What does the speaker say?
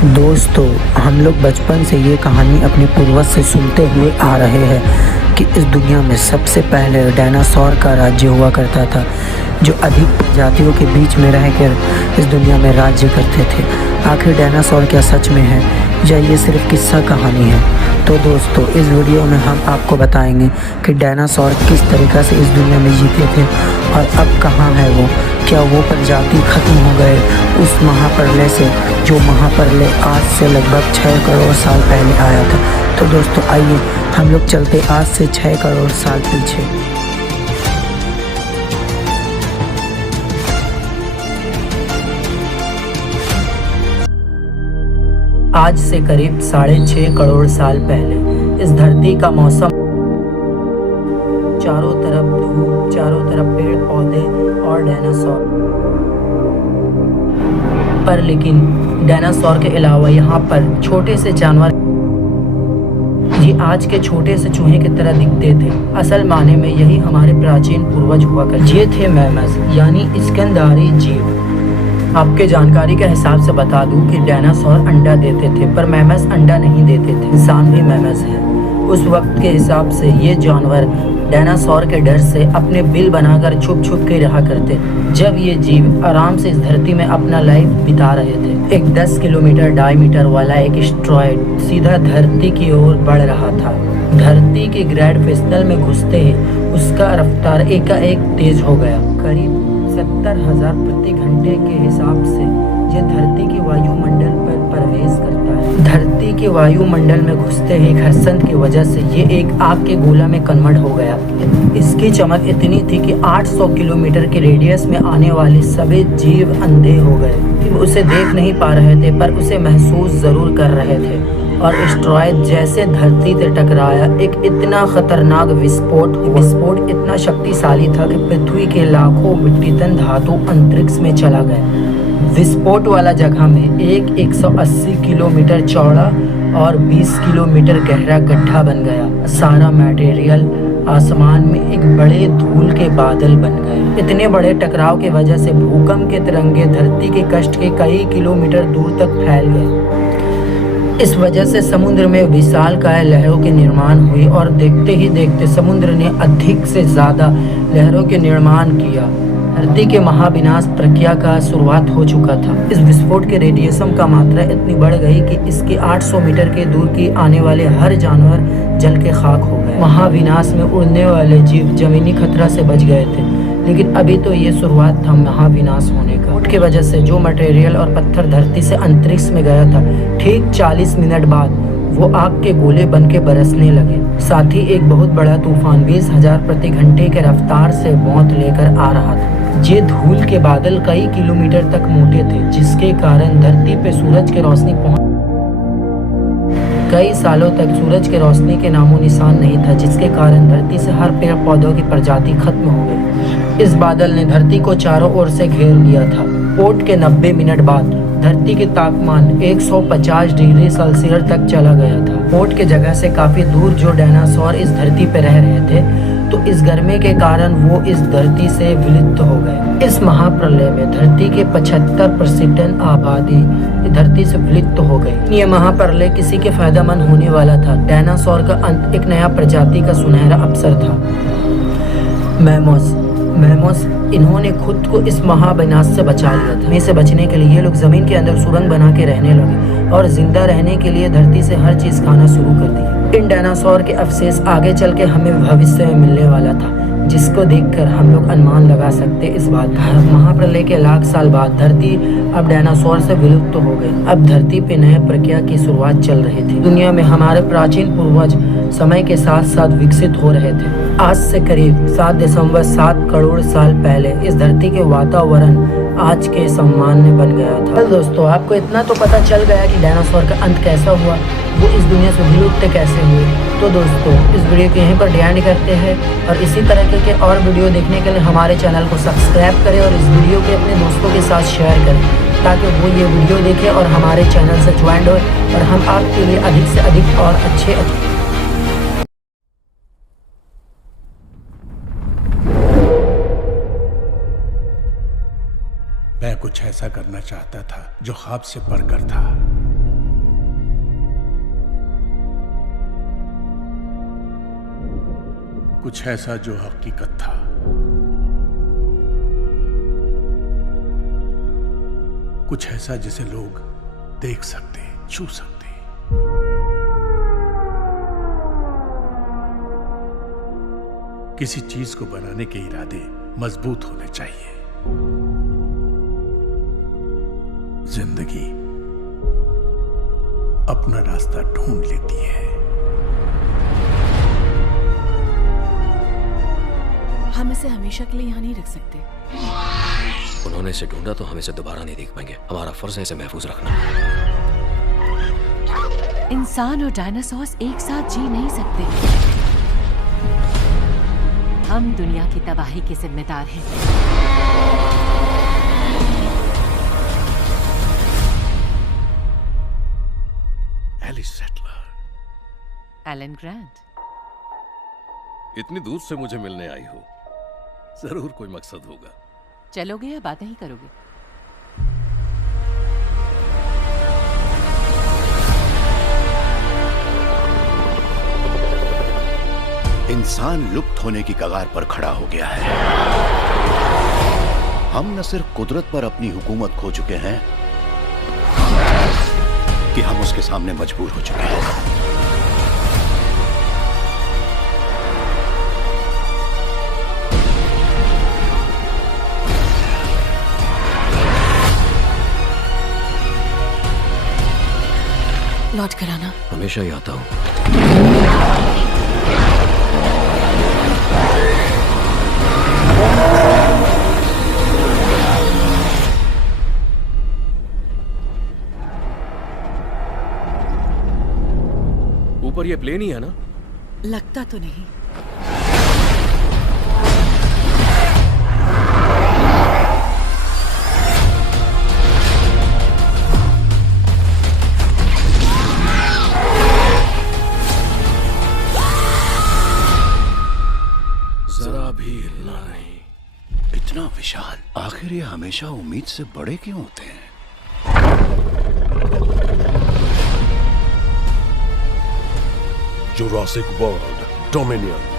दोस्तों, हम लोग बचपन से ये कहानी अपने पूर्वज से सुनते हुए आ रहे हैं कि इस दुनिया में सबसे पहले डायनासोर का राज्य हुआ करता था, जो अधिक प्रजातियों के बीच में रहकर इस दुनिया में राज्य करते थे। आखिर डायनासोर क्या सच में है या ये सिर्फ किस्सा कहानी है? तो दोस्तों, इस वीडियो में हम आपको बताएंगे कि डायनासोर किस तरीक़ा से इस दुनिया में जीते थे और अब कहाँ है वो। क्या वो प्रजाति ख़त्म हो गए उस महाप्रलय से, जो महाप्रलय आज से लगभग 6 करोड़ साल पहले आया था? तो दोस्तों आइए हम लोग चलते आज से 6 करोड़ साल पीछे। आज से करीब 6.5 करोड़ साल पहले इस धरती का मौसम, चारों तरफ धूप, चारों तरफ पेड़ पौधे और डायनासोर। पर लेकिन डायनासोर के अलावा यहाँ पर छोटे से जानवर ये आज के छोटे से चूहे की तरह दिखते थे। असल माने में यही हमारे प्राचीन पूर्वज हुआ करते। ये थे मैमस यानी स्तनधारी जीव। आपके जानकारी के हिसाब से बता दूं कि डायनासोर अंडा देते थे, पर मैमस अंडा नहीं देते थे। इंसान भी मैमस है। उस वक्त के हिसाब से ये जानवर डायनासोर के डर से अपने बिल बनाकर छुप छुप के रहा करते, जब ये जीव आराम से इस धरती में अपना लाइफ बिता रहे थे। एक 10 किलोमीटर डायमीटर वाला एक एस्टेरॉयड सीधा धरती की ओर बढ़ रहा था। धरती के ग्रेविटेशनल में घुसते ही उसका रफ्तार एकाएक तेज हो गया। करीब 70,000 प्रति घंटे के हिसाब से यह धरती के वायुमंडल पर प्रवेश करता है। धरती के वायुमंडल में घुसते ही घर्षण की वजह से ये एक आग के गोला में कन्वर्ट हो गया। इसकी चमक इतनी थी कि 800 किलोमीटर के रेडियस में आने वाले सभी जीव अंधे हो गए। उसे देख नहीं पा रहे थे, पर उसे महसूस जरूर कर रहे थे। और एस्टेरॉयड जैसे धरती से टकराया, एक इतना खतरनाक विस्फोट इतना शक्तिशाली था कि पृथ्वी के लाखों मीट्रिक टन धातु अंतरिक्ष में चला गया। विस्फोट वाला जगह में एक 180 किलोमीटर चौड़ा और 20 किलोमीटर गहरा गड्ढा बन गया। सारा मटेरियल आसमान में एक बड़े धूल के बादल बन गए। इतने बड़े टकराव की वजह से भूकंप के तरंगे धरती के कष्ट के कई किलोमीटर दूर तक फैल गए। इस वजह से समुद्र में विशालकाय लहरों के निर्माण हुई और देखते ही देखते समुद्र ने अधिक से ज़्यादा लहरों के निर्माण किया। धरती के महाविनाश प्रक्रिया का शुरुआत हो चुका था। इस विस्फोट के रेडिएशन का मात्रा इतनी बढ़ गई कि इसके 800 मीटर के दूर की आने वाले हर जानवर जल के खाक हो गए। महाविनाश में उड़ने वाले जीव जमीनी खतरा से बच गए थे, लेकिन अभी तो ये शुरुआत था महाविनाश होने का। विस्फोट की वजह से जो मटेरियल और पत्थर धरती से अंतरिक्ष में गया था, ठीक 40 मिनट बाद वो आग के गोले बन के बरसने लगे। साथ ही एक बहुत बड़ा तूफान 20,000 प्रति घंटे के रफ्तार से मौत लेकर आ रहा था। ये धूल के बादल कई किलोमीटर तक मोटे थे, जिसके कारण धरती पे सूरज की रोशनी कई सालों तक सूरज की रोशनी के नामो निशान नहीं था, जिसके कारण धरती से हर पेड़ पौधों की प्रजाति खत्म हो गई। इस बादल ने धरती को चारों ओर से घेर लिया था। विस्फोट के 90 मिनट बाद धरती के तापमान 150 डिग्री सेल्सियस तक चला गया था। विस्फोट के जगह से काफी दूर जो डायनासोर इस धरती पर रह रहे थे, तो इस गर्मी के कारण वो इस धरती से विलुप्त हो गए। इस महाप्रलय में धरती के 75% आबादी धरती से विलुप्त हो गई। ये महाप्रलय किसी के फायदेमंद होने वाला था। डायनासोर का अंत एक नया प्रजाति का सुनहरा अवसर था। मैमोस इन्होंने खुद को इस महाविनाश से बचा लिया था। इनसे बचने के लिए ये लोग जमीन के अंदर सुरंग बना के रहने लगे और जिंदा रहने के लिए धरती से हर चीज खाना शुरू कर दी। इन डायनासोर के अवशेष आगे चल के हमें भविष्य में मिलने वाला था, जिसको देखकर हम लोग अनुमान लगा सकते इस बात का। महाप्रलय के लाख साल बाद धरती अब डायनासोर से विलुप्त हो गई। अब धरती पे नए प्रक्रिया की शुरुआत चल रही थी। दुनिया में हमारे प्राचीन पूर्वज समय के साथ साथ विकसित हो रहे थे। आज से करीब 7 करोड़ साल पहले इस धरती के वातावरण आज के सामान्य बन गया था। दोस्तों, आपको इतना तो पता चल गया कि डायनासोर का अंत कैसा हुआ, वो इस दुनिया से विलुप्त कैसे हुए। तो दोस्तों, इस वीडियो को यहीं पर एंड करते हैं और इसी तरह के और वीडियो देखने के लिए हमारे चैनल को सब्सक्राइब करें और इस वीडियो को अपने दोस्तों के साथ शेयर करें, ताकि वो ये वीडियो देखें और हमारे चैनल से ज्वाइन हो और हम आपके लिए अधिक से अधिक और अच्छे मैं कुछ ऐसा करना चाहता था जो ख्वाब से बढ़कर था। कुछ ऐसा जो हकीकत था। कुछ ऐसा जिसे लोग देख सकते, छू सकते। किसी चीज को बनाने के इरादे मजबूत होने चाहिए। जिंदगी अपना रास्ता ढूंढ लेती है। हम इसे हमेशा के लिए यहाँ नहीं रख सकते। उन्होंने इसे ढूंढा तो हम इसे दोबारा नहीं देख पाएंगे। हमारा फर्ज है इसे महफूज रखना। इंसान और डायनासोर्स एक साथ जी नहीं सकते। हम दुनिया की तबाही के जिम्मेदार हैं। Ellie Sattler, Alan Grant. इतनी दूर से मुझे मिलने आई हो, जरूर कोई मकसद होगा। चलोगे या बातें ही करोगे? इंसान लुप्त होने की कगार पर खड़ा हो गया है। हम न सिर्फ कुदरत पर अपनी हुकूमत खो चुके हैं कि हम उसके सामने मजबूर हो चुके हैं। लौट कर आना। हमेशा ही आता हूं। ऊपर ये प्लेन ही है ना? लगता तो नहीं। जरा भी हिलना नहीं। इतना विशाल, आखिर ये हमेशा उम्मीद से बड़े क्यों होते हैं? Jurassic World Dominion